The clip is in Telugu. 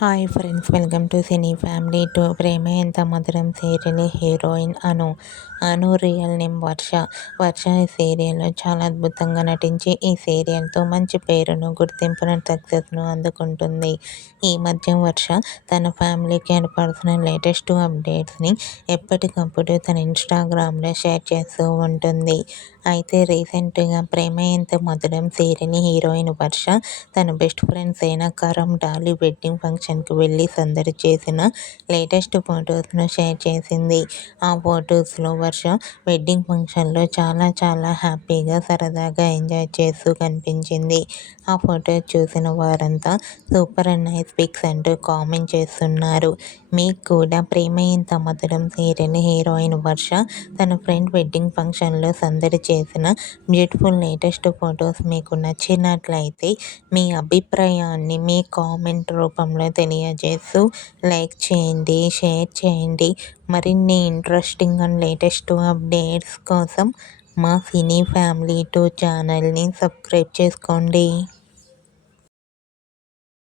Hi friends, welcome to cine family. టు Prema Entha Madhuram serial heroine Anu real name Varsha. ఈ సీరియల్లో చాలా అద్భుతంగా నటించి ఈ సీరియల్తో మంచి పేరును, గుర్తింపును, సక్సెస్ను అందుకుంటుంది. ఈ మధ్య వర్ష తన ఫ్యామిలీకి అండ్ పర్సనల్ లేటెస్ట్ అప్డేట్స్ని ఎప్పటికప్పుడు తన ఇన్స్టాగ్రామ్లో షేర్ చేస్తూ ఉంటుంది. అయితే రీసెంట్గా ప్రేమ ఎంత మధురం సీరియల్ హీరోయిన్ వర్ష తన బెస్ట్ ఫ్రెండ్స్ అయిన కరం, డాలీ వెడ్డింగ్ ఫంక్షన్కి వెళ్ళి సందడి చేసిన లేటెస్ట్ ఫొటోస్ను షేర్ చేసింది. ఆ ఫొటోస్లో వర్ష వెడ్డింగ్ ఫంక్షన్లో చాలా హ్యాపీగా, సరదాగా ఎంజాయ్ చేస్తూ కనిపించింది. ఆ ఫొటోస్ చూసిన వారంతా సూపర్ అండ్ నైస్ పిక్స్ అంటూ కామెంట్ చేస్తున్నారు. మీకు కూడా ప్రేమ ఎంత మధురం సీరియల్ హీరోయిన్ వర్ష తన ఫ్రెండ్ వెడ్డింగ్ ఫంక్షన్లో సందడి చేసిన బ్యూటిఫుల్ లేటెస్ట్ ఫొటోస్ మీకు నచ్చినట్లయితే మీ అభిప్రాయాన్ని మీ కామెంట్ రూపంలో తెలియజేస్తూ లైక్ చేయండి, షేర్ చేయండి. మరిన్ని ఇంట్రెస్టింగ్ అండ్ లేటెస్ట్ అప్డేట్స్ కోసం మా సినీ ఫ్యామిలీ 2 ఛానల్ని సబ్స్క్రైబ్ చేసుకోండి.